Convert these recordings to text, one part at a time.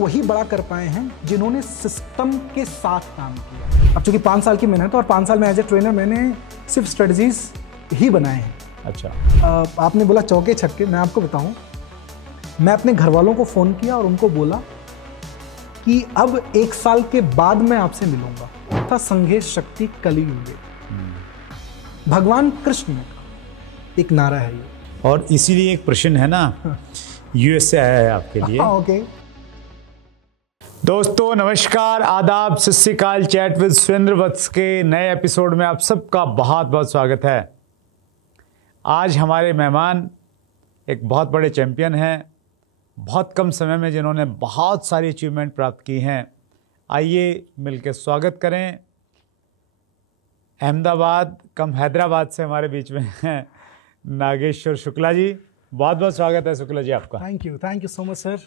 वही बड़ा कर पाए हैं जिन्होंने सिस्टम के साथ काम किया। अब चूंकि 5 साल की मेहनत और 5 साल में एज ए ट्रेनर मैंने सिर्फ स्ट्रेटजीज ही बनाए हैं। अच्छा। आपने बोला चौके छक्के, मैं आपको बताऊं, मैं अपने घर वालों को फ़ोन किया और उनको बोला कि अब 1 साल के बाद मैं आपसे मिलूंगा। था संघे शक्ति कलियुगे, भगवान कृष्ण ने एक नारा है ये। और इसीलिए एक प्रश्न है ना, यूएस से आया है आपके लिए। ओके। दोस्तों नमस्कार, आदाब, सत श्री अकाल। चैट विद सुरेंद्र वत्स के नए एपिसोड में आप सबका बहुत बहुत स्वागत है। आज हमारे मेहमान एक बहुत बड़े चैंपियन हैं, बहुत कम समय में जिन्होंने बहुत सारी अचीवमेंट प्राप्त की हैं। आइए मिलकर स्वागत करें। अहमदाबाद कम हैदराबाद से हमारे बीच में हैं नागेश्वर शुक्ला जी। बहुत बहुत स्वागत है शुक्ला जी आपका। Thank you so much sir.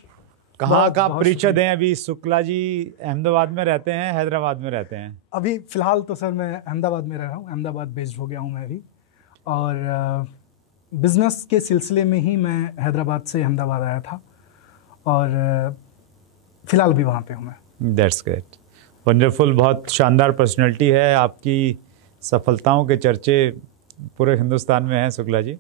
कहाँ का परिचय दें? अभी शुक्ला जी अहमदाबाद में रहते हैं, हैदराबाद में रहते हैं? अभी फ़िलहाल तो सर मैं अहमदाबाद में रह रहा हूँ, अहमदाबाद बेस्ड हो गया हूँ मैं अभी। और बिज़नेस के सिलसिले में ही मैं हैदराबाद से अहमदाबाद आया था और फ़िलहाल भी वहाँ पे हूँ मैं। That's great, wonderful. बहुत शानदार पर्सनैलिटी है आपकी, सफलताओं के चर्चे पूरे हिंदुस्तान में हैं Shukla ji.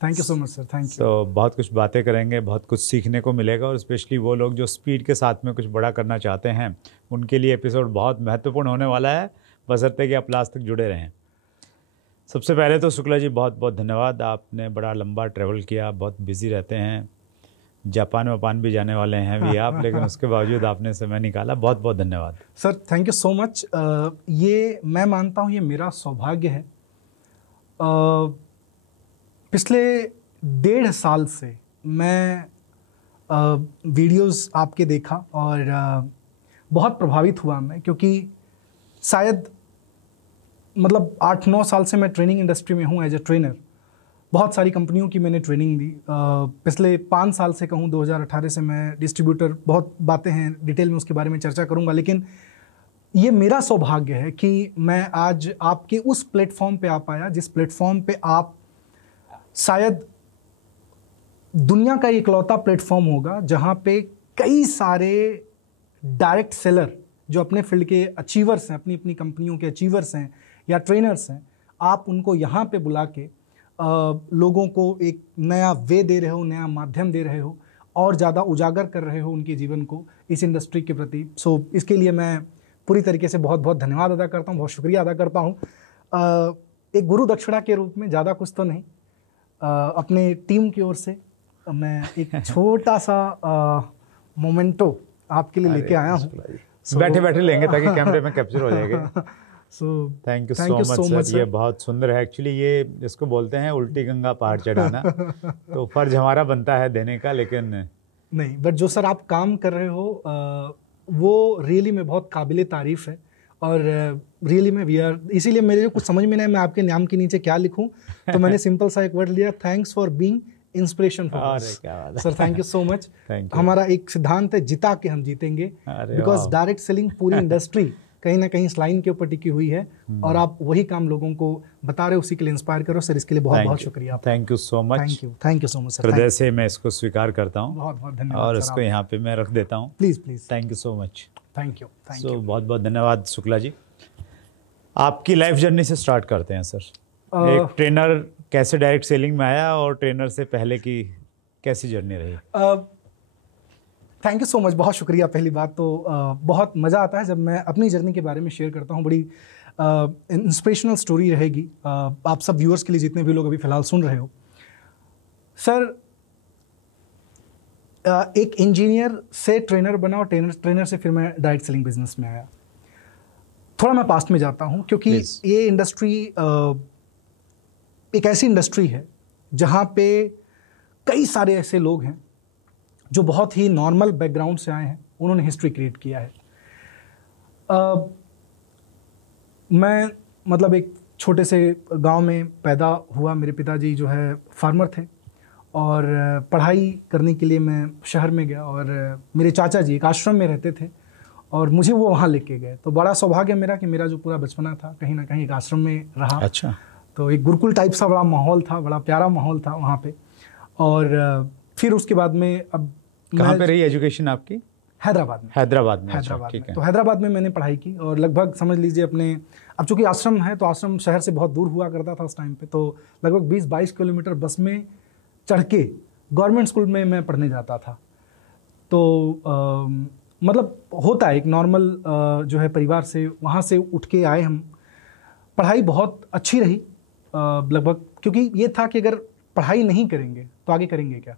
Thank you so much sir, thank you. तो बहुत कुछ बातें करेंगे, बहुत कुछ सीखने को मिलेगा, और स्पेशली वो लोग जो स्पीड के साथ में कुछ बड़ा करना चाहते हैं उनके लिए एपिसोड बहुत महत्वपूर्ण होने वाला है, बशर्ते कि आप लास्ट तक जुड़े रहें। सबसे पहले तो शुक्ला जी बहुत बहुत धन्यवाद, आपने बड़ा लंबा ट्रैवल किया, बहुत बिजी रहते हैं, जापान वापान भी जाने वाले हैं भी आप, लेकिन उसके बावजूद आपने समय निकाला, बहुत बहुत धन्यवाद sir. Thank you so much. ये मैं मानता हूँ ये मेरा सौभाग्य है। पिछले 1.5 साल से मैं वीडियोस आपके देखा और बहुत प्रभावित हुआ मैं, क्योंकि शायद मतलब 8-9 साल से मैं ट्रेनिंग इंडस्ट्री में हूँ एज ए ट्रेनर। बहुत सारी कंपनियों की मैंने ट्रेनिंग दी। पिछले 5 साल से कहूँ 2018 से मैं डिस्ट्रीब्यूटर, बहुत बातें हैं डिटेल में उसके बारे में चर्चा करूँगा, लेकिन ये मेरा सौभाग्य है कि मैं आज आपके उस प्लेटफॉर्म पे आ पाया जिस प्लेटफॉर्म पे आप शायद दुनिया का इकलौता प्लेटफॉर्म होगा जहाँ पे कई सारे डायरेक्ट सेलर जो अपने फील्ड के अचीवर्स हैं, अपनी अपनी कंपनियों के अचीवर्स हैं या ट्रेनर्स हैं, आप उनको यहाँ पे बुला के लोगों को एक नया वे दे रहे हो, नया माध्यम दे रहे हो और ज़्यादा उजागर कर रहे हो उनके जीवन को इस इंडस्ट्री के प्रति। सो इसके लिए मैं पूरी तरीके से बहुत बहुत धन्यवाद अदा करता हूँ, बहुत शुक्रिया अदा करता हूँ। एक गुरु दक्षिणा के रूप में, ज़्यादा कुछ तो नहीं, अपने टीम की ओर से मैं एक छोटा सा मोमेंटो आपके लिए लेके आया हूँ। बैठे बैठे लेंगे ताकि कैमरे में कैप्चर हो जाएगा। So thank you so much sir. ये बहुत सुंदर है एक्चुअली, ये इसको बोलते हैं उल्टी गंगा पहाड़ चढ़ाना। तो फर्ज हमारा बनता है देने का, लेकिन नहीं, बट जो सर आप काम कर रहे हो वो रियली में बहुत काबिले तारीफ़ है और रियली में वी आर, इसीलिए मेरे कुछ समझ में नहीं मैं आपके नाम के नीचे क्या लिखूं, तो मैंने सिंपल सा एक वर्ड लिया, thanks for being inspiration for us. Sir thank you so much. हमारा एक सिद्धांत है, जिता के हम जीतेंगे, बिकॉज डायरेक्ट सेलिंग पूरी इंडस्ट्री कहीं ना कहीं इस लाइन के ऊपर टिकी हुई है और आप वही काम लोगों को बता रहे हो, उसी के लिए इंस्पायर करो सर। इसके लिए बहुत बहुत शुक्रिया। Thank you so much. Thank you so much sir. हृदय से मैं इसको स्वीकार करता हूँ, बहुत बहुत धन्यवाद और इसको यहाँ पे मैं रख देता हूँ। Please please. Thank you so much. Thank you. So बहुत बहुत धन्यवाद शुक्ला जी। आपकी लाइफ जर्नी से स्टार्ट करते हैं सर। एक ट्रेनर कैसे डायरेक्ट सेलिंग में आया और ट्रेनर से पहले की कैसी जर्नी रही? थैंक यू सो मच, बहुत शुक्रिया। पहली बात तो बहुत मज़ा आता है जब मैं अपनी जर्नी के बारे में शेयर करता हूँ। बड़ी इंस्पिरेशनल स्टोरी रहेगी आप सब व्यूअर्स के लिए, जितने भी लोग अभी फ़िलहाल सुन रहे हो। सर एक इंजीनियर से ट्रेनर बना और ट्रेनर से फिर मैं डायरेक्ट सेलिंग बिजनेस में आया। थोड़ा मैं पास्ट में जाता हूँ, क्योंकि ये इंडस्ट्री एक ऐसी इंडस्ट्री है जहाँ पे कई सारे ऐसे लोग हैं जो बहुत ही नॉर्मल बैकग्राउंड से आए हैं, उन्होंने हिस्ट्री क्रिएट किया है। मैं मतलब एक छोटे से गांव में पैदा हुआ। मेरे पिताजी जो है फार्मर थे और पढ़ाई करने के लिए मैं शहर में गया और मेरे चाचा जी एक आश्रम में रहते थे और मुझे वो वहाँ लेके गए। तो बड़ा सौभाग्य मेरा कि मेरा जो पूरा बचपना था कहीं ना कहीं एक आश्रम में रहा। अच्छा। तो एक गुरुकुल टाइप सा बड़ा माहौल था, बड़ा प्यारा माहौल था वहाँ पे। और फिर उसके बाद में अब कहाँ पे रही एजुकेशन आपकी? हैदराबाद में। हैदराबाद में। हैदराबाद में। तो हैदराबाद में मैंने पढ़ाई की और लगभग समझ लीजिए अपने, अब चूंकि आश्रम है तो आश्रम शहर से बहुत दूर हुआ करता था उस टाइम पे, तो लगभग 20-22 किलोमीटर बस में चढ़ के गवर्नमेंट स्कूल में मैं पढ़ने जाता था। तो मतलब होता है एक नॉर्मल जो है परिवार से, वहाँ से उठ के आए हम। पढ़ाई बहुत अच्छी रही लगभग, क्योंकि ये था कि अगर पढ़ाई नहीं करेंगे तो आगे करेंगे क्या।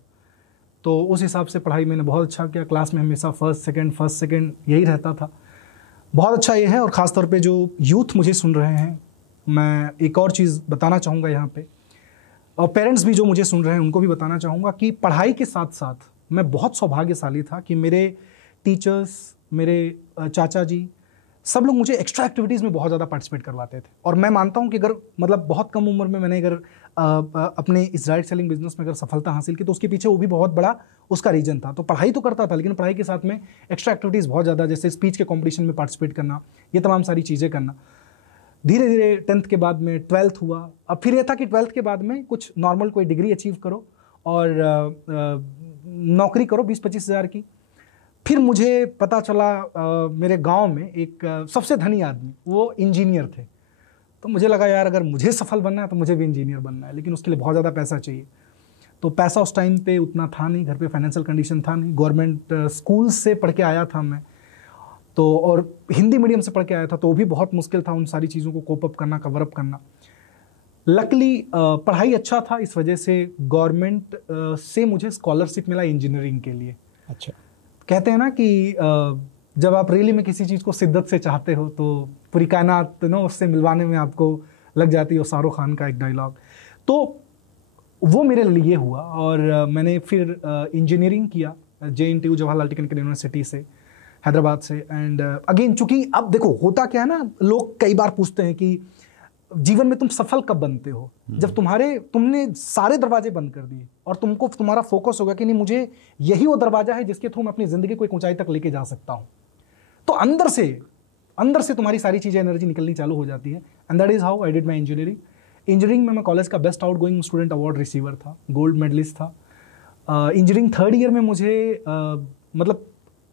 तो उस हिसाब से पढ़ाई मैंने बहुत अच्छा किया। क्लास में हमेशा फर्स्ट सेकंड यही रहता था। बहुत अच्छा ये है। और ख़ास तौर पे जो यूथ मुझे सुन रहे हैं, मैं एक और चीज़ बताना चाहूँगा यहाँ पे, और पेरेंट्स भी जो मुझे सुन रहे हैं उनको भी बताना चाहूँगा कि पढ़ाई के साथ साथ मैं बहुत सौभाग्यशाली था कि मेरे टीचर्स, मेरे चाचा जी, सब लोग मुझे एक्स्ट्रा एक्टिविटीज़ में बहुत ज़्यादा पार्टिसिपेट करवाते थे। और मैं मानता हूँ कि अगर मतलब बहुत कम उम्र में मैंने अगर अपने इस डायरेक्ट सेलिंग बिजनेस में अगर सफलता हासिल की तो उसके पीछे वो भी बहुत बड़ा उसका रीजन था। तो पढ़ाई तो करता था, लेकिन पढ़ाई के साथ में एक्स्ट्रा एक्टिविटीज़ बहुत ज़्यादा, जैसे स्पीच के कॉम्पिटिशन में पार्टिसिपेट करना, ये तमाम सारी चीज़ें करना। धीरे धीरे 10th के बाद में 12th हुआ। अब फिर ये था कि 12th के बाद में कुछ नॉर्मल कोई डिग्री अचीव करो और नौकरी करो 20-25 हज़ार की। फिर मुझे पता चला मेरे गांव में एक सबसे धनी आदमी, वो इंजीनियर थे। तो मुझे लगा यार अगर मुझे सफल बनना है तो मुझे भी इंजीनियर बनना है, लेकिन उसके लिए बहुत ज़्यादा पैसा चाहिए। तो पैसा उस टाइम पे उतना था नहीं, घर पे फाइनेंशियल कंडीशन था नहीं। गवर्नमेंट स्कूल से पढ़ के आया था मैं तो, और हिंदी मीडियम से पढ़ के आया था, तो वो भी बहुत मुश्किल था उन सारी चीज़ों को कोप अप करना, कवर अप करना। लकली पढ़ाई अच्छा था, इस वजह से गवर्नमेंट से मुझे स्कॉलरशिप मिला इंजीनियरिंग के लिए। अच्छा, कहते हैं ना कि जब आप रियली में किसी चीज़ को शिद्दत से चाहते हो तो पूरी कायनात ना उससे मिलवाने में आपको लग जाती है, शाहरुख खान का एक डायलॉग। तो वो मेरे लिए हुआ और मैंने फिर इंजीनियरिंग किया JNTU जवाहरलाल टेक्निकल यूनिवर्सिटी से, हैदराबाद से। एंड अगेन चूंकि अब देखो होता क्या है ना, लोग कई बार पूछते हैं कि जीवन में तुम सफल कब बनते हो? जब तुमने सारे दरवाजे बंद कर दिए और तुमको तुम्हारा फोकस होगा कि नहीं मुझे यही वो दरवाजा है जिसके थ्रू मैं अपनी जिंदगी को एक ऊंचाई तक लेके जा सकता हूं। तो अंदर से तुम्हारी सारी चीजें, एनर्जी निकलनी चालू हो जाती है। And that is how I did my engineering में मैं कॉलेज का best outgoing student award receiver था, गोल्ड मेडलिस्ट था। इंजीनियरिंग 3rd ईयर में मुझे मतलब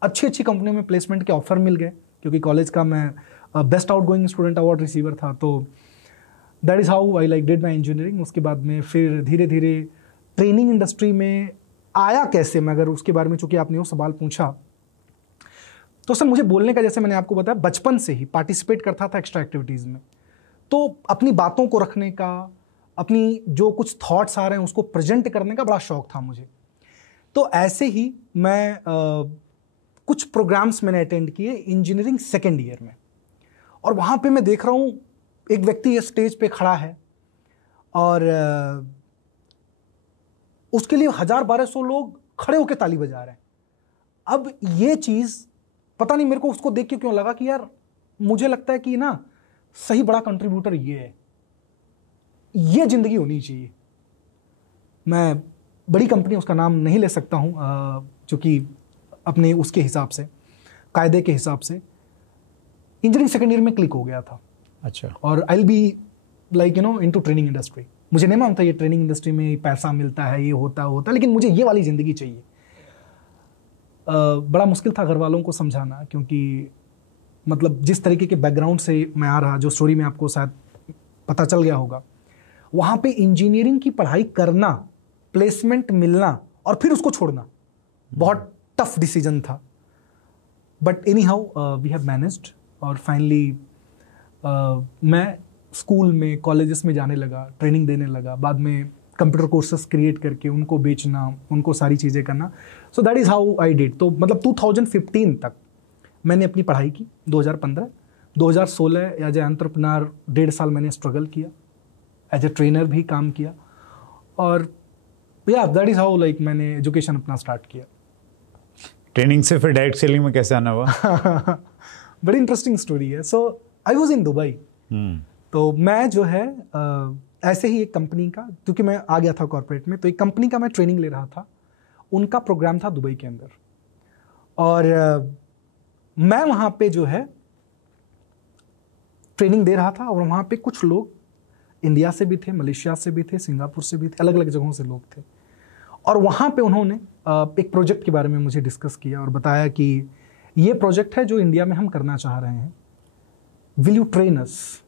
अच्छी कंपनियों में प्लेसमेंट के ऑफर मिल गए, क्योंकि कॉलेज का मैं best outgoing student award receiver था। तो that is how I did my engineering. उसके बाद में फिर धीरे धीरे ट्रेनिंग इंडस्ट्री में आया कैसे मैं, अगर उसके बारे में चूंकि आपने वो सवाल पूछा, तो सर मुझे बोलने का, जैसे मैंने आपको बताया, बचपन से ही पार्टिसिपेट करता था एक्स्ट्रा एक्टिविटीज़ में। तो अपनी बातों को रखने का, अपनी जो कुछ थॉट्स आ रहे हैं उसको प्रेजेंट करने का बड़ा शौक था मुझे। तो ऐसे ही मैं कुछ प्रोग्राम्स मैंने अटेंड किए इंजीनियरिंग 2nd ईयर में, और वहाँ पे मैं देख रहा हूँ एक व्यक्ति स्टेज पे खड़ा है और उसके लिए 1000-1200 लोग खड़े होकर ताली बजा रहे हैं। अब ये चीज़ पता नहीं मेरे को उसको देख के क्यों लगा कि यार मुझे लगता है कि ना सही बड़ा कंट्रीब्यूटर ये है, ये जिंदगी होनी चाहिए। मैं बड़ी कंपनी उसका नाम नहीं ले सकता हूँ क्योंकि अपने उसके हिसाब से, कायदे के हिसाब से इंजीनियरिंग 2nd ईयर में क्लिक हो गया था। अच्छा। और आई will be like into training industry. मुझे नहीं मानता ये ट्रेनिंग इंडस्ट्री में पैसा मिलता है, ये होता, लेकिन मुझे ये वाली ज़िंदगी चाहिए। बड़ा मुश्किल था घर वालों को समझाना, क्योंकि मतलब जिस तरीके के बैकग्राउंड से मैं आ रहा, जो स्टोरी में आपको शायद पता चल गया होगा, वहाँ पे इंजीनियरिंग की पढ़ाई करना, प्लेसमेंट मिलना और फिर उसको छोड़ना बहुत टफ डिसीजन था। But anyhow we have managed, और फाइनली मैं स्कूल में, कॉलेजेस में जाने लगा, ट्रेनिंग देने लगा, बाद में कंप्यूटर कोर्सेस क्रिएट करके उनको बेचना, उनको सारी चीज़ें करना। So that is how I did. तो मतलब 2015 तक मैंने अपनी पढ़ाई की। 2016 एज ए एंटरप्रेन्योर 1.5 साल मैंने स्ट्रगल किया, एज ए ट्रेनर भी काम किया, और या दैट इज़ हाउ मैंने एजुकेशन अपना स्टार्ट किया। ट्रेनिंग से फिर डायरेक्ट सेलिंग में कैसे आना हुआ? बड़ी इंटरेस्टिंग स्टोरी है। सो आई वॉज इन दुबई। तो मैं जो है ऐसे ही एक कंपनी का, क्योंकि मैं आ गया था कॉर्पोरेट में, तो एक कंपनी का मैं ट्रेनिंग ले रहा था। उनका प्रोग्राम था दुबई के अंदर, और मैं वहाँ पे जो है ट्रेनिंग दे रहा था, और वहाँ पे कुछ लोग इंडिया से भी थे, मलेशिया से भी थे, सिंगापुर से भी थे, अलग अलग जगहों से लोग थे। और वहाँ पे उन्होंने एक प्रोजेक्ट के बारे में मुझे डिस्कस किया और बताया कि ये प्रोजेक्ट है जो इंडिया में हम करना चाह रहे हैं, विल यू ट्रेन अस?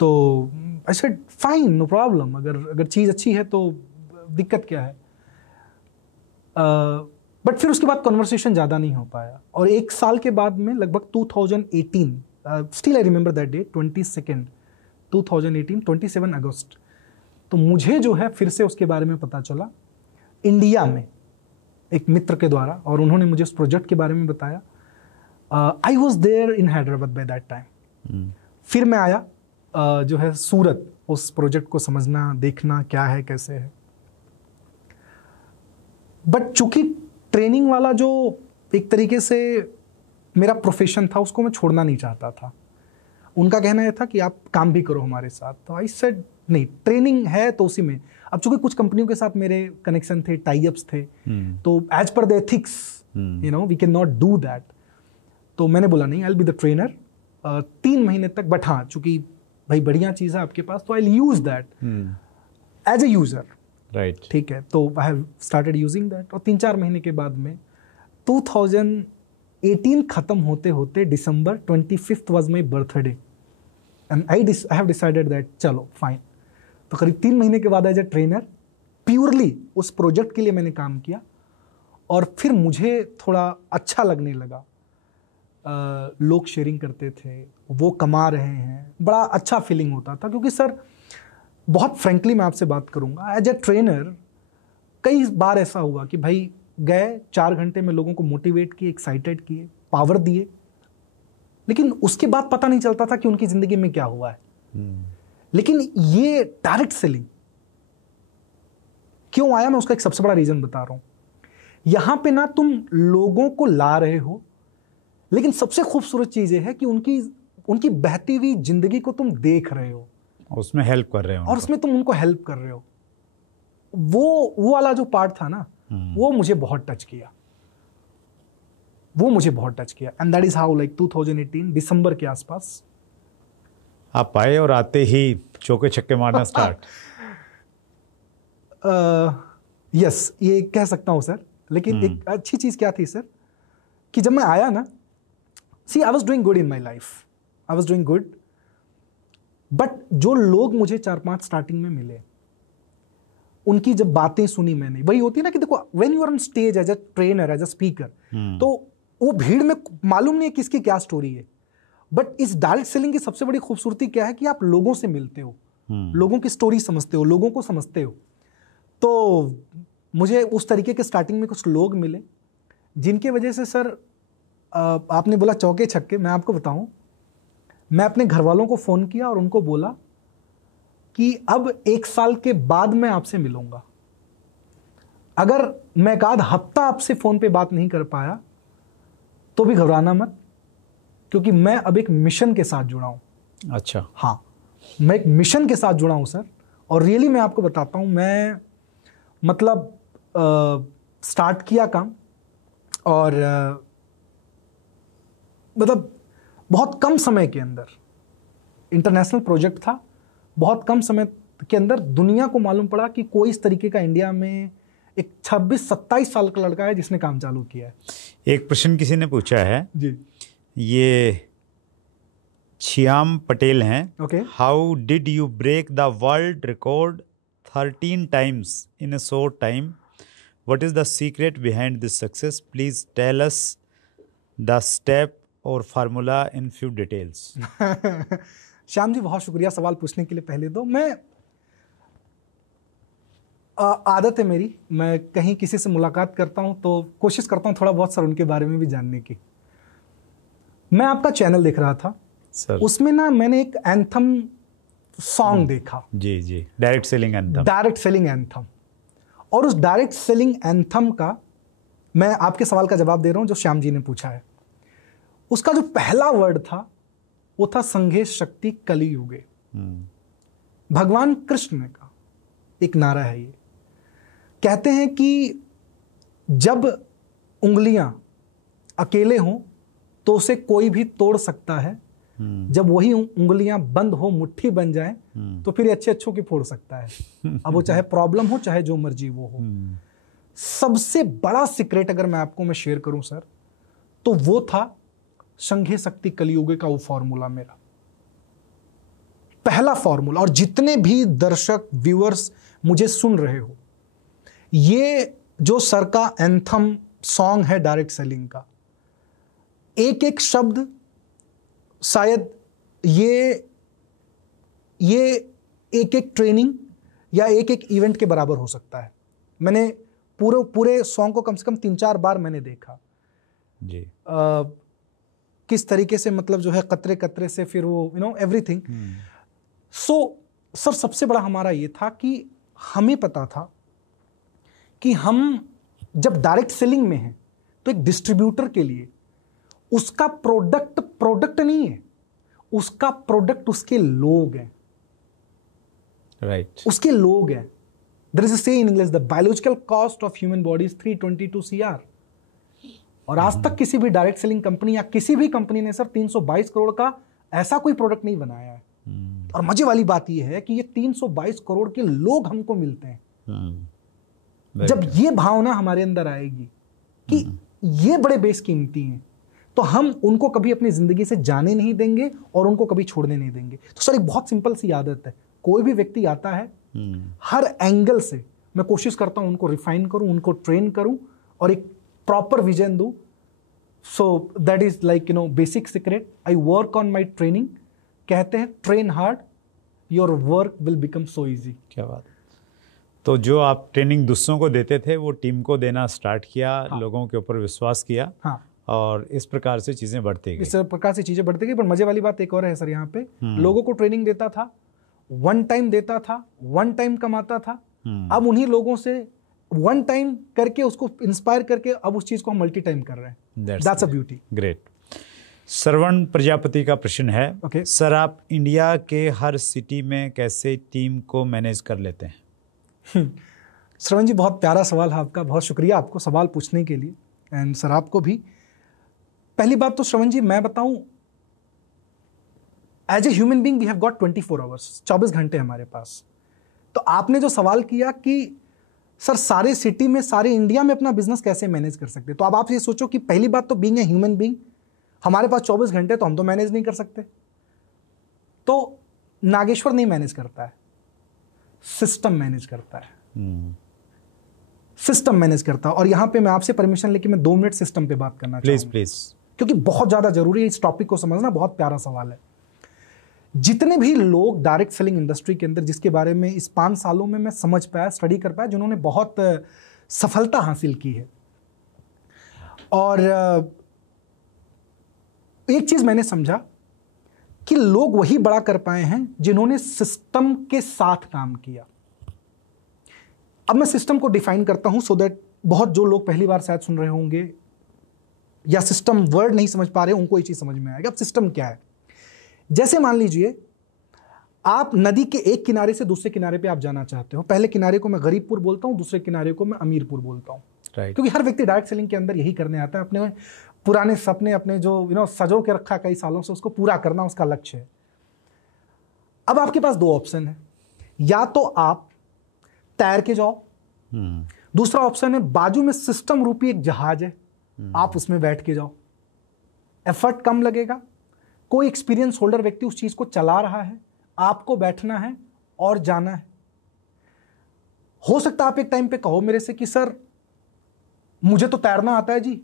तो I said fine, no problem, अगर चीज़ अच्छी है तो दिक्कत क्या है। बट फिर उसके बाद कन्वर्सेशन ज़्यादा नहीं हो पाया, और एक साल के बाद में लगभग 2018, still I remember that day, 2018, 27 अगस्त, तो मुझे जो है फिर से उसके बारे में पता चला इंडिया में एक मित्र के द्वारा, और उन्होंने मुझे उस प्रोजेक्ट के बारे में बताया। I was there in Hyderabad by that time. फिर मैं आया जो है सूरत, उस प्रोजेक्ट को समझना, देखना क्या है कैसे है। बट चूंकि ट्रेनिंग वाला जो एक तरीके से मेरा प्रोफेशन था उसको मैं छोड़ना नहीं चाहता था। उनका कहना यह था कि आप काम भी करो हमारे साथ, तो आई सेड नहीं, ट्रेनिंग है तो उसी में। अब चूंकि कुछ कंपनियों के साथ मेरे कनेक्शन थे, टाई अप्स थे, तो as per the ethics you know we can not do that. तो मैंने बोला नहीं, I will be the trainer 3 महीने तक। बट हाँ, चूंकि भाई बढ़िया चीज़ है आपके पास, तो I will use that as a user, right? ठीक है, तो I have started using that. और 3-4 महीने के बाद में 2018 खत्म होते होते December 25th was my birthday, and I have decided that चलो फाइन। तो करीब 3 महीने के बाद एज ए ट्रेनर प्योरली उस प्रोजेक्ट के लिए मैंने काम किया, और फिर मुझे थोड़ा अच्छा लगने लगा। लोग शेयरिंग करते थे, वो कमा रहे हैं, बड़ा अच्छा फीलिंग होता था। क्योंकि सर बहुत फ्रेंकली मैं आपसे बात करूंगा, एज ए ट्रेनर कई बार ऐसा हुआ कि भाई गए 4 घंटे में लोगों को मोटिवेट किए, एक्साइटेड किए, पावर दिए, लेकिन उसके बाद पता नहीं चलता था कि उनकी ज़िंदगी में क्या हुआ है। लेकिन ये डायरेक्ट सेलिंग क्यों आया, मैं उसका एक सबसे बड़ा रीज़न बता रहा हूँ। यहाँ पे ना तुम लोगों को ला रहे हो, लेकिन सबसे खूबसूरत चीज़ ये है कि उनकी बहती हुई ज़िंदगी को तुम देख रहे हो, उसमें हेल्प कर रहे हो, और उसमें तुम उनको हेल्प कर रहे हो। वो वाला जो पार्ट था ना, वो मुझे बहुत टच किया, and that is how like 2018 दिसंबर के आसपास आप आए और आते ही चौके छक्के मारना स्टार्ट। यस, ये कह सकता हूँ सर। लेकिन एक अच्छी चीज़ क्या थी सर, कि जब मैं आया ना, see I was doing good in my life, I was doing good, but जो लोग मुझे 4-5 स्टार्टिंग में मिले, उनकी जब बातें सुनी मैंने, वही होती है ना कि देखो when you are on stage as a trainer, as a speaker, तो वो भीड़ में मालूम नहीं है किसकी क्या स्टोरी है। बट इस डायरेक्ट सेलिंग की सबसे बड़ी खूबसूरती क्या है कि आप लोगों से मिलते हो, लोगों की स्टोरी समझते हो, लोगों को समझते हो। तो मुझे उस तरीके के स्टार्टिंग में कुछ लोग मिले, जिनकी वजह से सर, आपने बोला चौके छक्के, मैं आपको बताऊं, मैं अपने घर वालों को फ़ोन किया और उनको बोला कि अब 1 साल के बाद मैं आपसे मिलूंगा। अगर मैं एक आध हफ्ता आपसे फ़ोन पे बात नहीं कर पाया तो भी घबराना मत, क्योंकि मैं अब एक मिशन के साथ जुड़ा हूं। अच्छा। हाँ, मैं एक मिशन के साथ जुड़ा हूं सर। और रियली मैं आपको बताता हूं, मैं मतलब स्टार्ट किया काम, और मतलब बहुत कम समय के अंदर, इंटरनेशनल प्रोजेक्ट था, बहुत कम समय के अंदर दुनिया को मालूम पड़ा कि कोई इस तरीके का इंडिया में एक 26-27 साल का लड़का है जिसने काम चालू किया है। एक प्रश्न किसी ने पूछा है जी, ये श्याम पटेल हैं। Okay. How did you break the world record 13 times in a short time? What is the secret behind this success? Please tell us the step or formula in few details. Shyam ji, बहुत शुक्रिया सवाल पूछने के लिए। पहले तो मैं आदत है मेरी, मैं कहीं किसी से मुलाकात करता हूं तो कोशिश करता हूं थोड़ा बहुत सर उनके बारे में भी जानने की। मैं आपका चैनल देख रहा था सर, उसमें ना मैंने एक एंथम सॉन्ग देखा। जी जी, direct selling anthem. Direct selling anthem. और उस डायरेक्ट सेलिंग एंथम का, मैं आपके सवाल का जवाब दे रहा हूं जो श्याम जी ने पूछा है। उसका जो पहला वर्ड था वो था संघे शक्ति कलियुगे। भगवान कृष्ण का एक नारा है ये। कहते हैं कि जब उंगलियां अकेले हों तो उसे कोई भी तोड़ सकता है, जब वही उंगलियां बंद हो, मुट्ठी बन जाए, तो फिर अच्छे अच्छों की फोड़ सकता है। अब वो चाहे प्रॉब्लम हो, चाहे जो मर्जी वो हो। सबसे बड़ा सीक्रेट अगर मैं शेयर करूं सर, तो वो था संघे शक्ति कलियुगे का वो फॉर्मूला, मेरा पहला फॉर्मूला। और जितने भी दर्शक व्यूअर्स मुझे सुन रहे हो, ये जो सर का एंथम सॉन्ग है डायरेक्ट सेलिंग का, एक एक शब्द शायद ये एक एक ट्रेनिंग या एक एक इवेंट के बराबर हो सकता है। मैंने पूरे सॉन्ग को कम से कम 3-4 बार मैंने देखा जी। किस तरीके से, मतलब जो है कतरे कतरे से फिर वो एवरीथिंग। सो सर, सबसे बड़ा हमारा ये था कि हमें पता था कि हम जब डायरेक्ट सेलिंग में हैं तो एक डिस्ट्रीब्यूटर के लिए उसका प्रोडक्ट नहीं है, उसका प्रोडक्ट उसके लोग हैं। राइट। उसके लोग हैं। देयर इज अ से in English, the biological cost of human body is 322 CR। और आज तक किसी भी डायरेक्ट सेलिंग कंपनी या किसी भी कंपनी ने सर 322 करोड़ का ऐसा कोई प्रोडक्ट नहीं बनाया है। और मजे वाली बात यह है कि ये 322 करोड़ के लोग हमको मिलते हैं। जब ये भावना हमारे अंदर आएगी कि ये बड़े बेशकीमती हैं, तो हम उनको कभी अपनी जिंदगी से जाने नहीं देंगे और उनको कभी छोड़ने नहीं देंगे। तो सर, एक बहुत सिंपल सी आदत है, कोई भी व्यक्ति आता है, हर एंगल से मैं कोशिश करता हूं उनको रिफाइन करूं, उनको ट्रेन करूं और एक प्रॉपर विजन दूं। So that is like basic secret. I work on my training. कहते हैं train hard, your work will become so easy. क्या बात। तो जो आप ट्रेनिंग दूसरों को देते थे वो टीम को देना स्टार्ट किया। हाँ। लोगों के ऊपर विश्वास किया। हाँ। और इस प्रकार से चीजें बढ़ती गई। इस प्रकार से चीजें बढ़ती गई। पर मजे वाली बात एक और है सर, यहाँ पे लोगों को ट्रेनिंग देता था, 1 टाइम देता था, 1 टाइम कमाता था। अब उन्हीं लोगों से 1 टाइम करके उसको इंस्पायर करके अब उस चीज को हम मल्टी टाइम कर रहे हैं। That's a beauty. ग्रेट। श्रवण प्रजापति का प्रश्न है, okay. सर आप इंडिया के हर सिटी में कैसे टीम को मैनेज कर लेते हैं? श्रवण जी, बहुत प्यारा सवाल है आपका। बहुत शुक्रिया आपको सवाल पूछने के लिए। एंड सर आपको भी। पहली बात तो श्रवण जी मैं बताऊं, as a human being we have got 24 hours, 24 घंटे हमारे पास। तो आपने जो सवाल किया कि सर सारे सिटी में, सारे इंडिया में अपना बिजनेस कैसे मैनेज कर सकते, तो अब आप ये सोचो कि पहली बात तो बीइंग ए ह्यूमन बीइंग, हमारे पास 24 घंटे, तो हम तो मैनेज नहीं कर सकते। तो नागेश्वर नहीं मैनेज करता है, सिस्टम मैनेज करता है। सिस्टम मैनेज करता है। और यहां पे मैं आपसे परमिशन लेके मैं 2 मिनट सिस्टम पे बात करना चाहूंगा, प्लीज, क्योंकि बहुत ज्यादा जरूरी है इस टॉपिक को समझना। बहुत प्यारा सवाल है। जितने भी लोग डायरेक्ट सेलिंग इंडस्ट्री के अंदर, जिसके बारे में इस 5 सालों में मैं समझ पाया, स्टडी कर पाया, जिन्होंने बहुत सफलता हासिल की है, और एक चीज मैंने समझा कि लोग वही बड़ा कर पाए हैं जिन्होंने सिस्टम के साथ काम किया। अब मैं सिस्टम को डिफाइन करता हूं, सो दैट बहुत जो लोग पहली बार शायद सुन रहे होंगे या सिस्टम वर्ड नहीं समझ पा रहे, उनको ये चीज समझ में आएगा। अब सिस्टम क्या है? जैसे मान लीजिए आप नदी के एक किनारे से दूसरे किनारे पे आप जाना चाहते हो। पहले किनारे को मैं गरीबपुर बोलता हूं, दूसरे किनारे को मैं अमीरपुर बोलता हूं। क्योंकि हर व्यक्ति डायरेक्ट सेलिंग के अंदर यही करने आता है, अपने पुराने सपने, अपने जो सजो के रखा कई सालों से, उसको पूरा करना उसका लक्ष्य है। अब आपके पास 2 ऑप्शन है, या तो आप तैर के जाओ, दूसरा ऑप्शन है बाजू में सिस्टम रूपी एक जहाज है, आप उसमें बैठ के जाओ। एफर्ट कम लगेगा, कोई एक्सपीरियंस होल्डर व्यक्ति उस चीज को चला रहा है, आपको बैठना है और जाना है। हो सकता है आप एक टाइम पे कहो मेरे से कि सर मुझे तो तैरना आता है जी,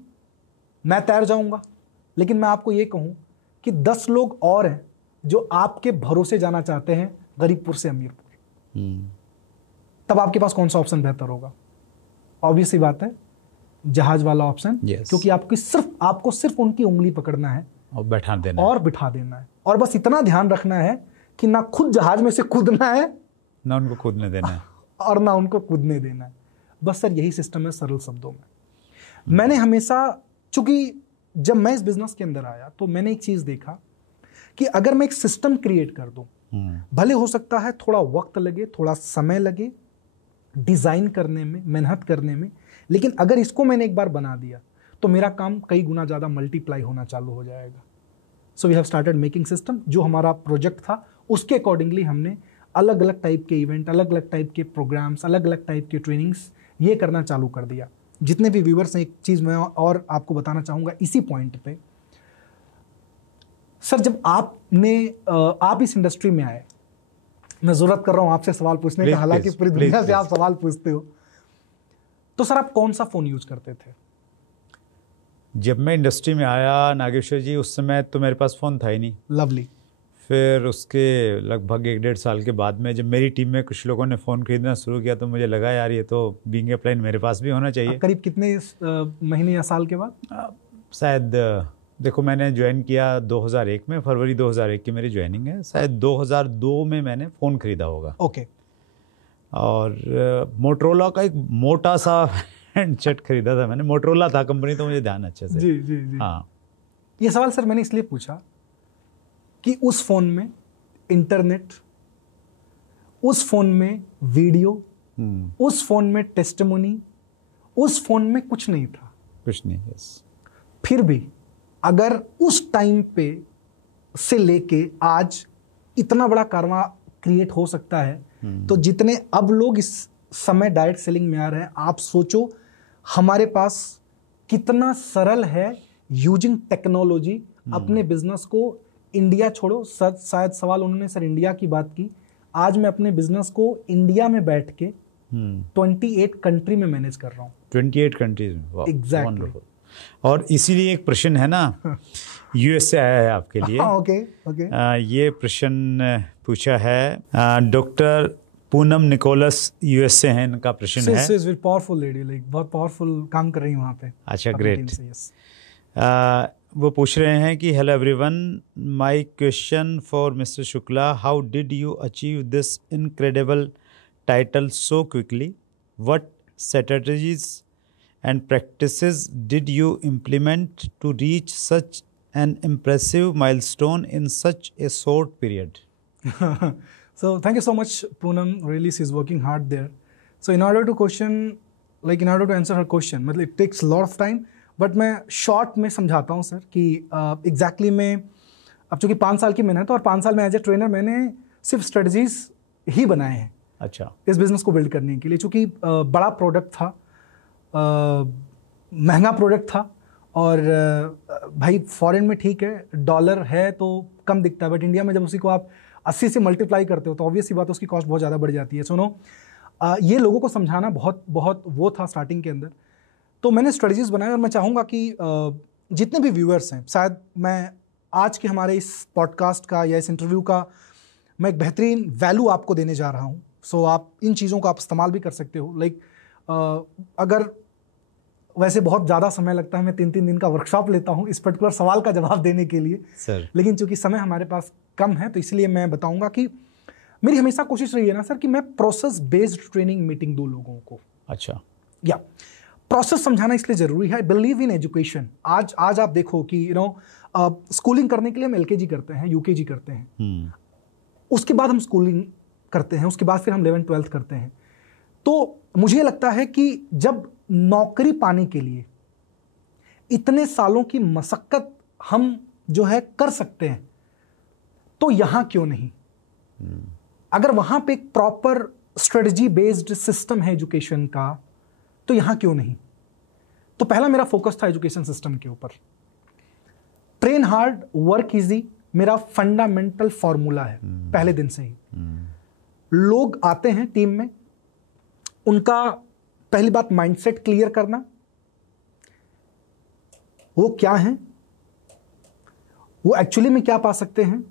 मैं तैर जाऊंगा। लेकिन मैं आपको यह कहूं कि 10 लोग और हैं जो आपके भरोसे जाना चाहते हैं गरीबपुर से अमीरपुर। तब आपके पास कौन सा ऑप्शन बेहतर होगा? ऑब्वियस ही बात है, जहाज वाला ऑप्शन। क्योंकि आपको सिर्फ उनकी उंगली पकड़ना है और बैठा देना और बिठा देना है, और बस इतना ध्यान रखना है कि ना खुद जहाज में से कूदना है, ना उनको कूदने देना है, और ना उनको कूदने देना है। बस सर यही सिस्टम है, सरल शब्दों में। मैंने हमेशा, चूंकि जब मैं इस बिजनेस के अंदर आया तो मैंने एक चीज देखा कि अगर मैं एक सिस्टम क्रिएट कर दूं, भले हो सकता है थोड़ा वक्त लगे, थोड़ा समय लगे डिजाइन करने में, मेहनत करने में, लेकिन अगर इसको मैंने एक बार बना दिया तो मेरा काम कई गुना ज्यादा मल्टीप्लाई होना चालू हो जाएगा। So we have started making system. जो हमारा प्रोजेक्ट था उसके अकॉर्डिंगली हमने अलग अलग टाइप के इवेंट, अलग अलग टाइप के प्रोग्राम्स, अलग अलग टाइप के ट्रेनिंग्स ये करना चालू कर दिया। जितने भी व्यूअर्स हैं, एक चीज़ मैं और आपको बताना चाहूँगा इसी पॉइंट पे। सर, जब आप इस इंडस्ट्री में आए, मैं ज़रूरत कर रहा हूँ आपसे सवाल पूछने का, हालांकि पूरी दुनिया से आप सवाल पूछते हो, तो सर आप कौन सा फ़ोन यूज़ करते थे? जब मैं इंडस्ट्री में आया नागेश्वर जी, उस समय तो मेरे पास फ़ोन था ही नहीं। लवली। फिर उसके लगभग 1-1.5 साल के बाद में जब मेरी टीम में कुछ लोगों ने फ़ोन खरीदना शुरू किया तो मुझे लगा यार ये तो बीइंग ए प्लान मेरे पास भी होना चाहिए। करीब कितने महीने या साल के बाद? शायद देखो, मैंने ज्वाइन किया 2001 में, फरवरी 2001 की मेरी ज्वाइनिंग है। शायद 2002 में मैंने फ़ोन ख़रीदा होगा। ओके। और मोटरोला का एक मोटा सा हैंडसेट खरीदा था मैंने। मोटरोला था कंपनी, तो मुझे ध्यान अच्छे से। जी जी जी। हाँ, ये सवाल सर मैंने इसलिए पूछा कि उस फ़ोन में इंटरनेट, उस फ़ोन में वीडियो, उस फ़ोन में टेस्टिमोनी, उस फ़ोन में कुछ नहीं था। कुछ नहीं। यस। फिर भी अगर उस टाइम पे से लेके आज इतना बड़ा कारवा क्रिएट हो सकता है, तो जितने अब लोग इस समय डायरेक्ट सेलिंग में आ रहे हैं, आप सोचो हमारे पास कितना सरल है यूजिंग टेक्नोलॉजी अपने बिजनेस को। इंडिया छोड़ो, शायद सवाल उन्होंने सर इंडिया की बात की, आज मैं अपने बिजनेस को इंडिया में बैठ के 28 कंट्री में मैनेज कर रहा हूँ। 28 कंट्रीज में। एग्जैक्टली। और इसीलिए एक प्रश्न है ना, यूएस से आया है आपके लिए। Okay okay. ये प्रश्न पूछा है डॉक्टर पूनम निकोलस, यूएस से हैं, इनका प्रश्न है। She is very powerful lady, like बहुत पावरफुल काम कर रही है वहाँ पे। अच्छा, ग्रेट। वो पूछ रहे हैं कि hello everyone, my question for mister Shukla, how did you achieve this incredible title so quickly? What strategies and practices did you implement to reach such an impressive milestone in such a short period? So thank you so much, Poonam. Really, she's working hard there. So in order to answer her question, मतलब it takes a lot of time, but मैं short में समझाता हूँ sir कि exactly मैं अब चूँकि 5 साल की मेहनत, और 5 साल में एज ए ट्रेनर मैंने सिर्फ स्ट्रेटजीज ही बनाए हैं। अच्छा। इस बिज़नेस को बिल्ड करने के लिए, चूँकि बड़ा प्रोडक्ट था, महंगा प्रोडक्ट था, और भाई फॉरेन में ठीक है, डॉलर है तो कम दिखता है, बट इंडिया में जब उसी को आप 80 से मल्टीप्लाई करते हो तो ऑब्वियस सी बात है उसकी कॉस्ट बहुत ज़्यादा बढ़ जाती है। सुनो, ये लोगों को समझाना बहुत वो था स्टार्टिंग के अंदर। तो मैंने स्ट्रेटजीज बनाए, और मैं चाहूँगा कि जितने भी व्यूअर्स हैं, शायद मैं आज के हमारे इस पॉडकास्ट का या इस इंटरव्यू का मैं एक बेहतरीन वैल्यू आपको देने जा रहा हूँ। सो आप इन चीज़ों का आप इस्तेमाल भी कर सकते हो। लाइक अगर वैसे बहुत ज़्यादा समय लगता है, मैं 3-3 दिन का वर्कशॉप लेता हूँ इस पर्टिकुलर सवाल का जवाब देने के लिए सर, लेकिन चूंकि समय हमारे पास कम है तो इसलिए मैं बताऊंगा कि मेरी हमेशा कोशिश रही है ना सर कि मैं प्रोसेस बेस्ड ट्रेनिंग मीटिंग दूं लोगों को। अच्छा। या प्रोसेस समझाना इसलिए ज़रूरी है। I believe in education. आज आप देखो कि स्कूलिंग करने के लिए हम LKG करते हैं, UKG करते हैं, उसके बाद हम स्कूलिंग करते हैं, उसके बाद फिर हम 11th-12th करते हैं। तो मुझे लगता है कि जब नौकरी पाने के लिए इतने सालों की मशक्कत हम जो है कर सकते हैं, तो यहां क्यों नहीं? अगर वहां पे एक प्रॉपर स्ट्रेटजी बेस्ड सिस्टम है एजुकेशन का, तो यहां क्यों नहीं? तो पहला मेरा फोकस था एजुकेशन सिस्टम के ऊपर। ट्रेन हार्ड, वर्क इजी मेरा फंडामेंटल फॉर्मूला है पहले दिन से ही। लोग आते हैं टीम में, उनका पहली बात माइंडसेट क्लियर करना, वो क्या है, वो एक्चुअली में क्या पा सकते हैं,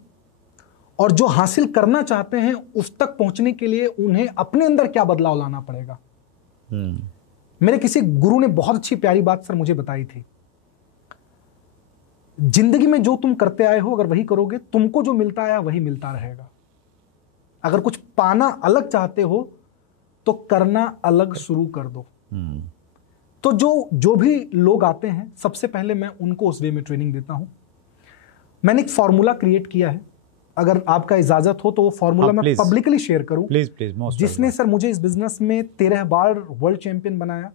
और जो हासिल करना चाहते हैं उस तक पहुंचने के लिए उन्हें अपने अंदर क्या बदलाव लाना पड़ेगा। मेरे किसी गुरु ने बहुत अच्छी प्यारी बात सर मुझे बताई थी, जिंदगी में जो तुम करते आए हो अगर वही करोगे, तुमको जो मिलता आया वही मिलता रहेगा। अगर कुछ पाना अलग चाहते हो तो करना अलग शुरू कर दो। तो जो भी लोग आते हैं, सबसे पहले मैं उनको उस वे में ट्रेनिंग देता हूं। मैंने एक फॉर्मूला क्रिएट किया है, अगर आपका इजाजत हो तो वो फॉर्मूला मैं पब्लिकली शेयर करूं, प्लीज, जिसने सर मुझे इस बिजनेस में 13 बार वर्ल्ड चैंपियन बनाया,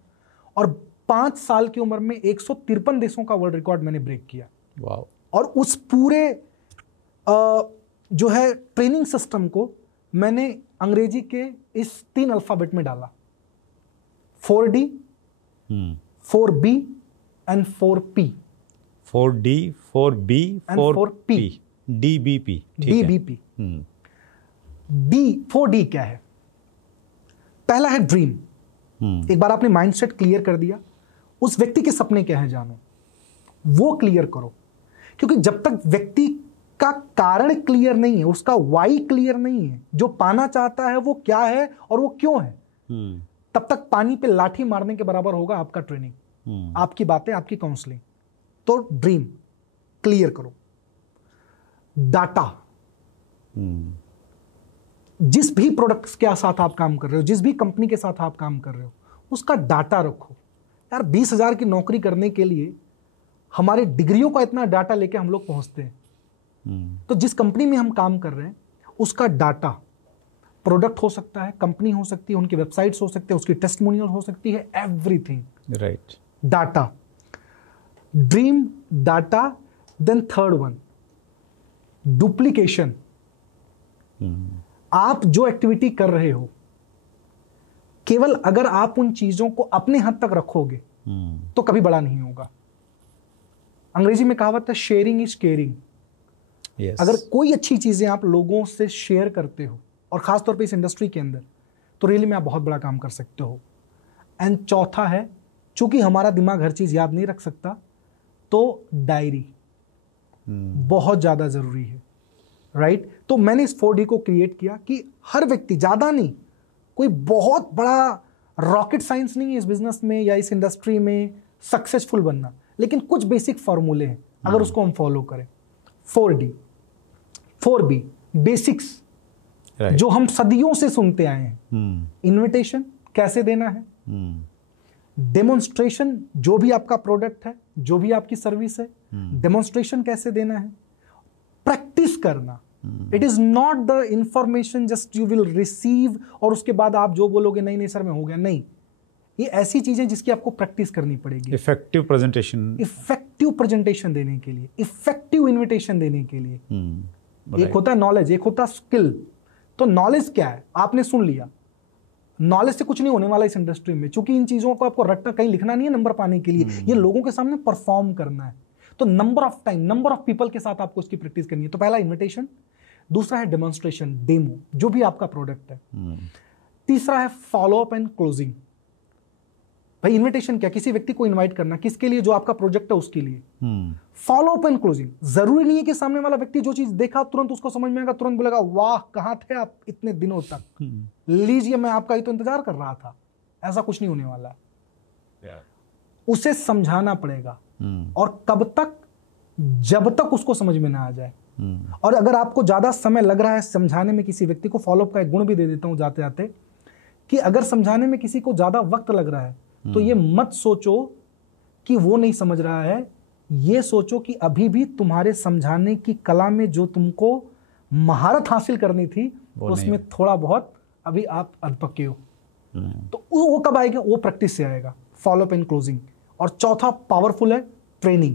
और 5 साल की उम्र में 153 देशों का वर्ल्ड रिकॉर्ड मैंने ब्रेक किया। वाओ। और उस पूरे जो है ट्रेनिंग सिस्टम को मैंने अंग्रेजी के इस 3 अल्फाबेट में डाला। 4D, 4B and 4P. 4D, 4B, 4P, DBP, DBP. D 4D क्या है? पहला है ड्रीम. एक बार आपने माइंडसेट क्लियर कर दिया, उस व्यक्ति के सपने क्या है जानो, वो क्लियर करो. क्योंकि जब तक व्यक्ति का कारण क्लियर नहीं है, उसका वाई क्लियर नहीं है, जो पाना चाहता है वो क्या है और वो क्यों है, तब तक पानी पे लाठी मारने के बराबर होगा आपका ट्रेनिंग, आपकी बातें, आपकी काउंसलिंग. तो ड्रीम क्लियर करो. डाटा, जिस भी प्रोडक्ट्स के साथ आप काम कर रहे हो, जिस भी कंपनी के साथ आप काम कर रहे हो, उसका डाटा रखो. यार 20,000 की नौकरी करने के लिए हमारे डिग्रियों का इतना डाटा लेके हम लोग पहुंचते हैं. तो जिस कंपनी में हम काम कर रहे हैं उसका डाटा, प्रोडक्ट हो सकता है, कंपनी हो सकती है, उनकी वेबसाइट्स हो सकते हैं, उसकी टेस्टिमोनियल हो सकती है, everything. Right. Data, dream, data. Then third one, duplication. आप जो एक्टिविटी कर रहे हो, केवल अगर आप उन चीजों को अपने हद तक रखोगे तो कभी बड़ा नहीं होगा. अंग्रेजी में कहावत है शेयरिंग इज केयरिंग. अगर कोई अच्छी चीजें आप लोगों से शेयर करते हो, और खासतौर पे इस इंडस्ट्री के अंदर, तो रियली में आप बहुत बड़ा काम कर सकते हो. एंड चौथा है, चूंकि हमारा दिमाग हर चीज याद नहीं रख सकता, तो डायरी बहुत ज्यादा जरूरी है. राइट. तो मैंने इस 4D को क्रिएट किया कि हर व्यक्ति, ज्यादा नहीं, कोई बहुत बड़ा रॉकेट साइंस नहीं है इस बिजनेस में या इस इंडस्ट्री में सक्सेसफुल बनना, लेकिन कुछ बेसिक फॉर्मूले हैं, अगर उसको हम फॉलो करें. 4D, 4B, बेसिक्स, जो हम सदियों से सुनते आए हैं. इन्विटेशन कैसे देना है, डेमोन्स्ट्रेशन, जो भी आपका प्रोडक्ट है, जो भी आपकी सर्विस है, डेमोन्स्ट्रेशन कैसे देना है, प्रैक्टिस करना. It is not the information just you will receive और उसके बाद आप जो बोलोगे नहीं नहीं सर मैं हो गया, नहीं. ये ऐसी चीजें जिसकी आपको प्रैक्टिस करनी पड़ेगी. इफेक्टिव प्रेजेंटेशन, इफेक्टिव प्रेजेंटेशन देने के लिए, इफेक्टिव इन्विटेशन देने के लिए. एक होता है नॉलेज, एक होता है स्किल. तो नॉलेज क्या है, आपने सुन लिया, नॉलेज से कुछ नहीं होने वाला इस इंडस्ट्री में, क्योंकि इन चीजों को आपको रटना, कहीं लिखना नहीं है नंबर पाने के लिए, ये लोगों के सामने परफॉर्म करना है. तो number of time, number of people के साथ आपको इसकी प्रैक्टिस करनी है. तो पहला इन्विटेशन, दूसरा है डेमोन्स्ट्रेशन, डेमो, जो भी आपका प्रोडक्ट है. तीसरा है फॉलो अप एंड क्लोजिंग. भाई इन्विटेशन क्या, किसी व्यक्ति को इनवाइट करना, किसके लिए, जो आपका प्रोजेक्ट है उसके लिए. फॉलो अप एंड क्लोजिंग, जरूरी नहीं है कि सामने वाला व्यक्ति जो चीज देखा तुरंत उसको समझ में आएगा, तुरंत बोलेगा वाह कहां थे आप इतने दिनों तक, लीजिए मैं आपका ही तो इंतजार कर रहा था. ऐसा कुछ नहीं होने वाला है. उसे समझाना पड़ेगा, और कब तक, जब तक उसको समझ में ना आ जाए. और अगर आपको ज्यादा समय लग रहा है समझाने में किसी व्यक्ति को, फॉलोअप का एक गुण भी दे देता हूं जाते जाते, कि अगर समझाने में किसी को ज्यादा वक्त लग रहा है तो ये मत सोचो कि वो नहीं समझ रहा है, ये सोचो कि अभी भी तुम्हारे समझाने की कला में जो तुमको महारत हासिल करनी थी उसमें थोड़ा बहुत अभी आप अधपक्के हो. तो वो कब आएगा, वो प्रैक्टिस से आएगा, फॉलोअप एंड क्लोजिंग. और चौथा पावरफुल है ट्रेनिंग.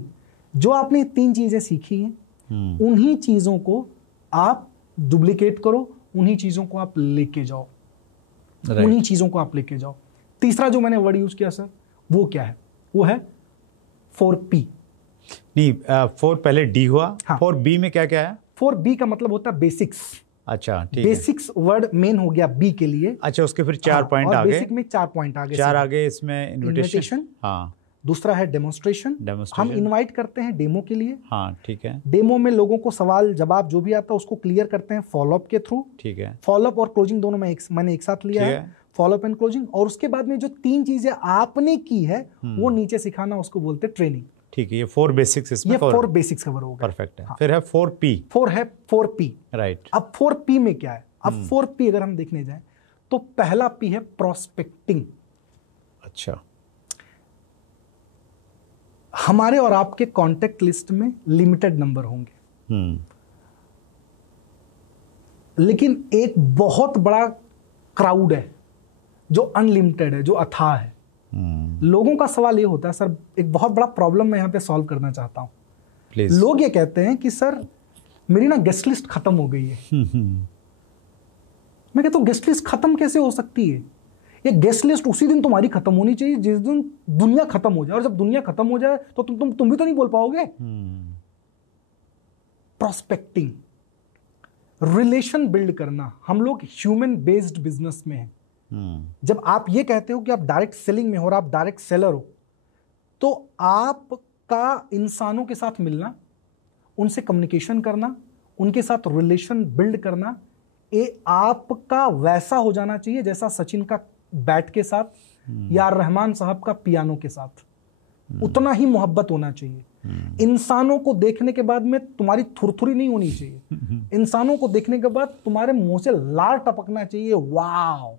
जो आपने 3 चीजें सीखी हैं, उन्हीं चीजों को आप डुप्लीकेट करो, उन्हीं चीजों को आप लेके जाओ, उन्हीं चीजों को आप लेके जाओ. तीसरा जो मैंने वर्ड यूज किया सर, वो क्या है, वो है 4P. नहीं, 4 पहले D हुआ. हाँ. 4B में क्या क्या है? 4B का मतलब होता है बेसिक्स. अच्छा ठीक है. बेसिक्स वर्ड मेन हो गया B के लिए. अच्छा, उसके फिर 4 पॉइंट आगे. बेसिक में 4 पॉइंट आगे. 4 आगे इसमें इन्विटेशन. हाँ. दूसरा है डेमोन्स्ट्रेशन. हम इनवाइट करते हैं डेमो के लिए. हाँ ठीक है. डेमो में लोगों को सवाल जवाब जो भी आता है उसको क्लियर करते हैं फॉलोअप के थ्रू. ठीक है. फॉलोअप और क्लोजिंग दोनों मैंने एक साथ लिया है. Follow up and closing. और उसके बाद में जो 3 चीजें आपने की है वो नीचे सिखाना, उसको बोलते हैं ट्रेनिंग. ठीक है. ये 4 बेसिक्स इसमें, ये 4 बेसिक्स कवर हो गए. परफेक्ट है. हाँ. फिर है 4P. 4 है 4P. राइट. अब 4P में क्या है, अब 4P अगर हम देखने जाए तो पहला P है प्रोस्पेक्टिंग. अच्छा. हमारे और आपके कॉन्टेक्ट लिस्ट में लिमिटेड नंबर होंगे, लेकिन एक बहुत बड़ा क्राउड है जो अनलिमिटेड है, जो अथाह है. लोगों का सवाल ये होता है, सर एक बहुत बड़ा प्रॉब्लम मैं यहां पे सॉल्व करना चाहता हूं. प्लीज. लोग ये कहते हैं कि सर मेरी ना गेस्ट लिस्ट खत्म हो गई है. मैं कहता हूं गेस्ट लिस्ट खत्म कैसे हो सकती है? ये गेस्ट लिस्ट उसी दिन तुम्हारी खत्म होनी चाहिए जिस दिन दुनिया खत्म हो जाए, और जब दुनिया खत्म हो जाए तो तुम भी तो नहीं बोल पाओगे। प्रोस्पेक्टिंग, रिलेशन बिल्ड करना, हम लोग ह्यूमन बेस्ड बिजनेस में हैं। जब आप ये कहते हो कि आप डायरेक्ट सेलिंग में हो और आप डायरेक्ट सेलर हो, तो आपका इंसानों के साथ मिलना, उनसे कम्युनिकेशन करना, उनके साथ रिलेशन बिल्ड करना, ये आपका वैसा हो जाना चाहिए जैसा सचिन का बैट के साथ या रहमान साहब का पियानो के साथ। उतना ही मोहब्बत होना चाहिए। इंसानों को देखने के बाद में तुम्हारी थुरथुरी नहीं होनी चाहिए। इंसानों को देखने के बाद तुम्हारे मुंह से लार टपकना चाहिए। Wow,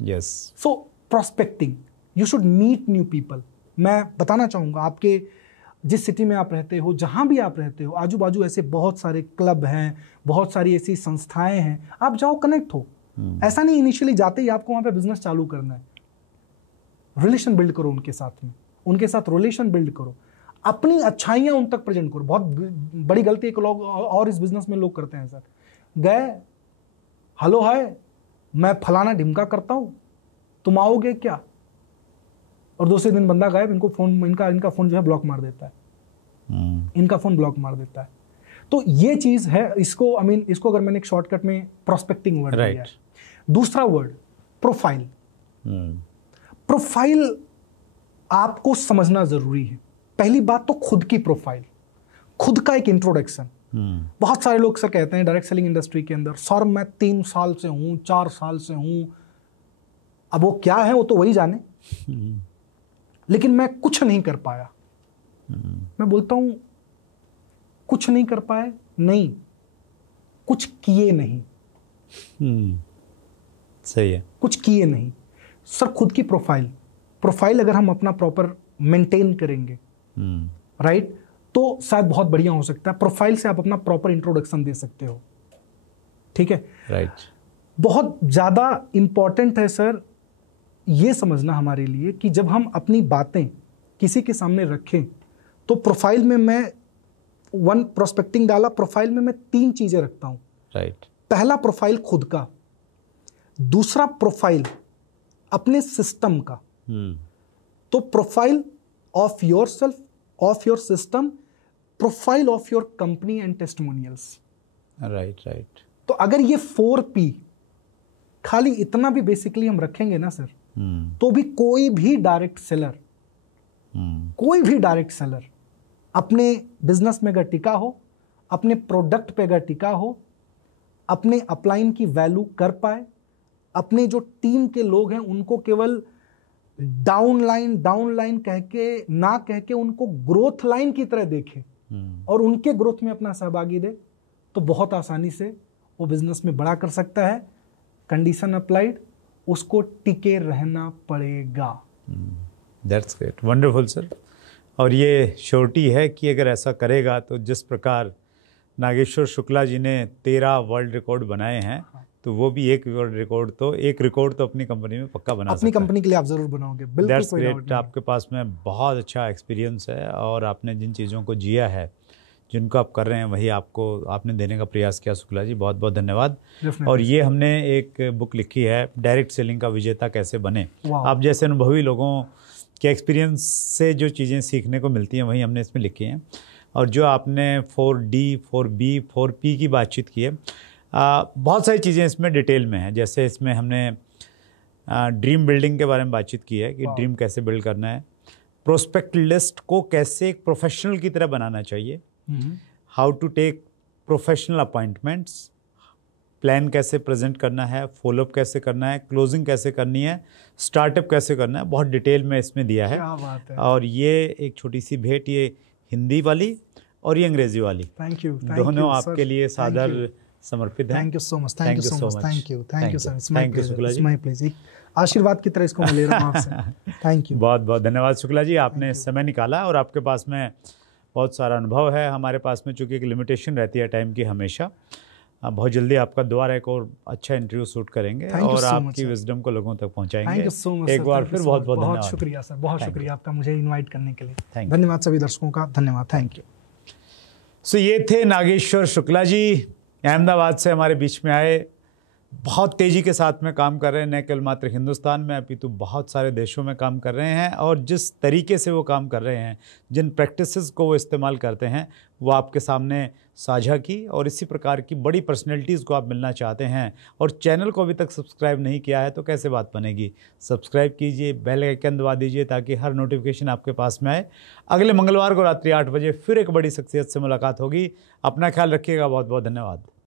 yes. So prospecting, you should meet new people. मैं बताना चाहूंगा, आपके जिस सिटी में आप रहते हो, जहां भी आप रहते हो, आजू बाजू ऐसे बहुत सारे क्लब हैं, बहुत सारी ऐसी संस्थाएं हैं, आप जाओ, कनेक्ट हो। ऐसा नहीं इनिशियली जाते ही आपको वहां पे बिजनेस चालू करना है। रिलेशन बिल्ड करो उनके साथ में, उनके साथ रिलेशन बिल्ड करो, अपनी अच्छाइयां उन तक प्रेजेंट करो। बहुत बड़ी गलती एक लोग और इस बिजनेस में लोग करते हैं सर, गए, हेलो हाय, मैं फलाना ढिमका करता हूं, तुम आओगे क्या, और दूसरे दिन बंदा गायब। इनको फोन, इनका फोन जो है ब्लॉक मार देता है। इनका फोन ब्लॉक मार देता है। तो ये चीज है, इसको इसको अगर मैंने एक शॉर्टकट में प्रोस्पेक्टिंग वर्ड दिया है। दूसरा वर्ड प्रोफाइल। प्रोफाइल आपको समझना जरूरी है। पहली बात तो खुद की प्रोफाइल, खुद का एक इंट्रोडक्शन। बहुत सारे लोग सर कहते हैं डायरेक्ट सेलिंग इंडस्ट्री के अंदर, सर मैं 3 साल से हूं, 4 साल से हूं। अब वो क्या है वो तो वही जाने, लेकिन मैं कुछ नहीं कर पाया। मैं बोलता हूं कुछ नहीं कर पाए नहीं, कुछ किए नहीं। सही है, कुछ किए नहीं सर। खुद की प्रोफाइल अगर हम अपना प्रॉपर मेंटेन करेंगे, राइट, तो शायद बहुत बढ़िया हो सकता है। प्रोफाइल से आप अपना प्रॉपर इंट्रोडक्शन दे सकते हो, ठीक है, राइट। बहुत ज्यादा इंपॉर्टेंट है सर ये समझना हमारे लिए कि जब हम अपनी बातें किसी के सामने रखें, तो प्रोफाइल में मैं प्रोस्पेक्टिंग डाला, प्रोफाइल में मैं 3 चीजें रखता हूं, राइट। पहला प्रोफाइल खुद का, दूसरा प्रोफाइल अपने सिस्टम का। तो profile of yourself, of your system, profile of your company and testimonials. Right. तो अगर ये 4P खाली इतना भी बेसिकली हम रखेंगे ना सर, तो भी कोई भी डायरेक्ट सेलर अपने बिजनेस में अगर टिका हो, अपने प्रोडक्ट पे अगर टिका हो, अपने अपलाइन की वैल्यू कर पाए, अपने जो टीम के लोग हैं उनको केवल डाउनलाइन कह के उनको ग्रोथ लाइन की तरह देखे और उनके ग्रोथ में अपना सहभागी दे, तो बहुत आसानी से वो बिजनेस में बड़ा कर सकता है। कंडीशन अप्लाइड, उसको टिके रहना पड़ेगा। That's great, wonderful sir. और ये श्योरिटी है कि अगर ऐसा करेगा तो जिस प्रकार नागेश्वर शुक्ला जी ने 13 वर्ल्ड रिकॉर्ड बनाए हैं, तो वो भी एक रिकॉर्ड तो अपनी कंपनी में पक्का बना सकते हैं। अपनी कंपनी के लिए आप जरूर बनाओगे, बिल्कुल। That's great. आपके पास में बहुत अच्छा एक्सपीरियंस है और आपने जिन चीज़ों को जिया है, जिनको आप कर रहे हैं, वही आपने देने का प्रयास किया। शुक्ला जी, बहुत बहुत धन्यवाद। और ये हमने एक बुक लिखी है, डायरेक्ट सेलिंग का विजेता कैसे बने। आप जैसे अनुभवी लोगों के एक्सपीरियंस से जो चीज़ें सीखने को मिलती हैं वही हमने इसमें लिखी हैं। और जो आपने 4D, 4B, 4P की बातचीत की है, बहुत सारी चीज़ें इसमें डिटेल में हैं। जैसे इसमें हमने ड्रीम बिल्डिंग के बारे में बातचीत की है कि ड्रीम कैसे बिल्ड करना है, प्रोस्पेक्ट लिस्ट को कैसे एक प्रोफेशनल की तरह बनाना चाहिए, how to take professional appointments, plan कैसे प्रेजेंट करना है, फॉलोअप कैसे करना है, क्लोजिंग कैसे करनी है, स्टार्टअप कैसे करना है, बहुत डिटेल में इसमें दिया है। क्या बात है। और ये एक छोटी सी भेंट, ये हिंदी वाली और ये अंग्रेजी वाली, थैंक यू, दोनों आपके लिए सादर समर्पित है। Thank you so much, thank you sir, it's my Shukla ji, my pleasure. आशीर्वाद की तरह इसको मैं ले रहा हूं आपसे। थैंक यू, बहुत बहुत धन्यवाद शुक्ला जी, आपने समय निकाला और आपके पास में बहुत सारा अनुभव है। हमारे पास में चूंकि एक लिमिटेशन रहती है टाइम की हमेशा, बहुत जल्दी आपका दोबारा एक और अच्छा इंटरव्यू शूट करेंगे और आपकी विजडम को लोगों तक पहुंचाएंगे। थैंक यू सो मच, एक बार फिर बहुत बहुत धन्यवाद। शुक्रिया सर, बहुत शुक्रिया आपका मुझे इनवाइट करने के लिए। धन्यवाद सभी दर्शकों का, धन्यवाद, थैंक यू। सो ये थे नागेश्वर शुक्ला जी, अहमदाबाद से हमारे बीच में आए, बहुत तेज़ी के साथ में काम कर रहे हैं, न केवल मात्र हिंदुस्तान में अपितु बहुत सारे देशों में काम कर रहे हैं। और जिस तरीके से वो काम कर रहे हैं, जिन प्रैक्टिसेस को वो इस्तेमाल करते हैं, वो आपके सामने साझा की। और इसी प्रकार की बड़ी पर्सनैलिटीज़ को आप मिलना चाहते हैं और चैनल को अभी तक सब्सक्राइब नहीं किया है तो कैसे बात बनेगी। सब्सक्राइब कीजिए, बेल आइकन दबा दीजिए ताकि हर नोटिफिकेशन आपके पास में आए। अगले मंगलवार को रात्रि 8 बजे फिर एक बड़ी शख्सियत से मुलाकात होगी। अपना ख्याल रखिएगा। बहुत बहुत धन्यवाद।